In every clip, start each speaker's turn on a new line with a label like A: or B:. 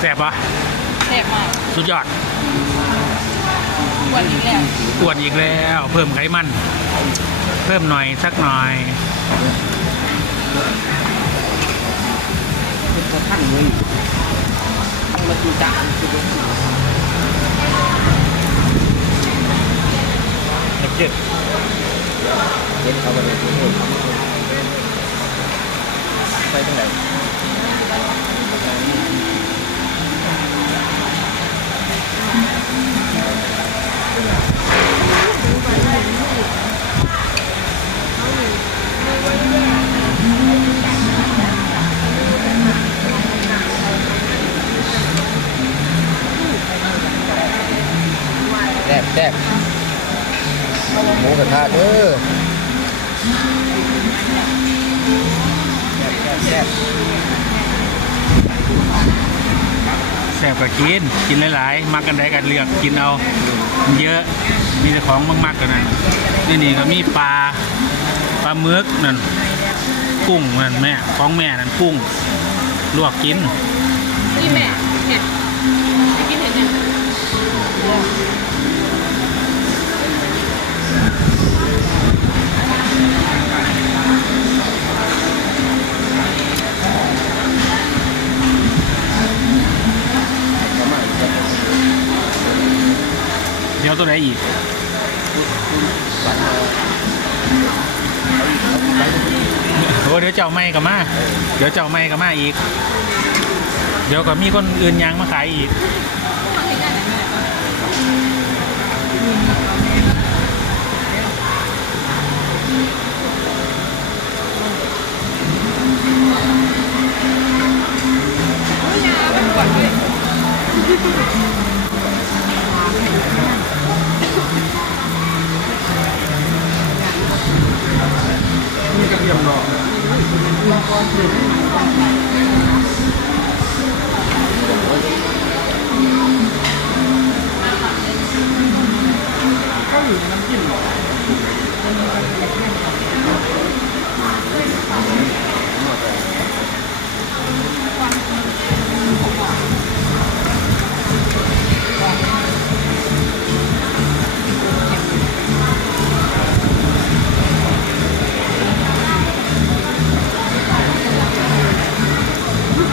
A: แสบปะ
B: แซ่บมาก
A: สุดยอด
B: วันนี้แหละ
A: อ้วนอีกแล้ว เพิ่มไขมัน เพิ่มหน่อยสักหน่อย
C: เป็นกระทั่งเลยต้องมาดูจานคือ
A: นักเก็ต
C: เห็นเขาไปเลยทุกคนไปตรงไหน แซ่บหมูกระทะเด้อแซ่บแซ่บ
A: แสบก็กิน กินหลายๆ มักกันได้กันเลือกกินเอา เยอะ มีแต่ของมากๆกันนั่นนี่นี่ก็มีปลา ปลาหมึกนั่น กุ้งนั่นแม่ ของแม่นั่นกุ้ง ลวกกิน
B: นี่แม่เห็ดไปกินเห็ดเนี่ย
C: ประมาณสัก
A: เดี๋ยวตัวไหนอีก
C: วันเอาเอาอีกเอาอีกไป
A: โอ้เดี๋ยวเจ้าไม่กับมาเดี๋ยวเจ้าไม่กับมาอีก เดี๋ยวก็มีคนอื่นยางมาขายอีก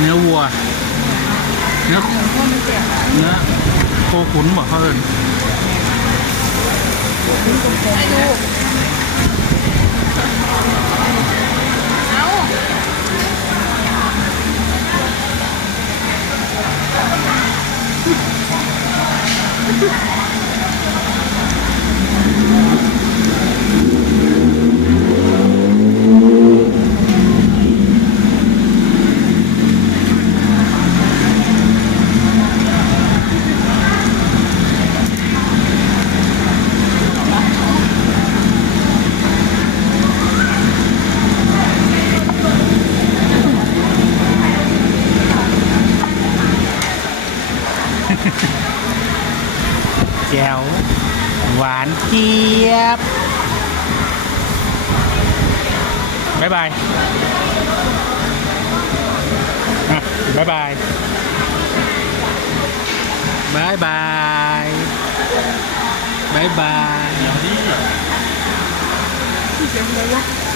A: เนื้อวัว เนื้อเนื้อโคขุนบอกเขาเอิน
B: ให้ดูเอา
A: แจ่วหวานเจี๊ยบ บ๊ายบายอะบ๊ายบาย บ๊ายบาย บ๊ายบาย
B: เสียงอะไรวะ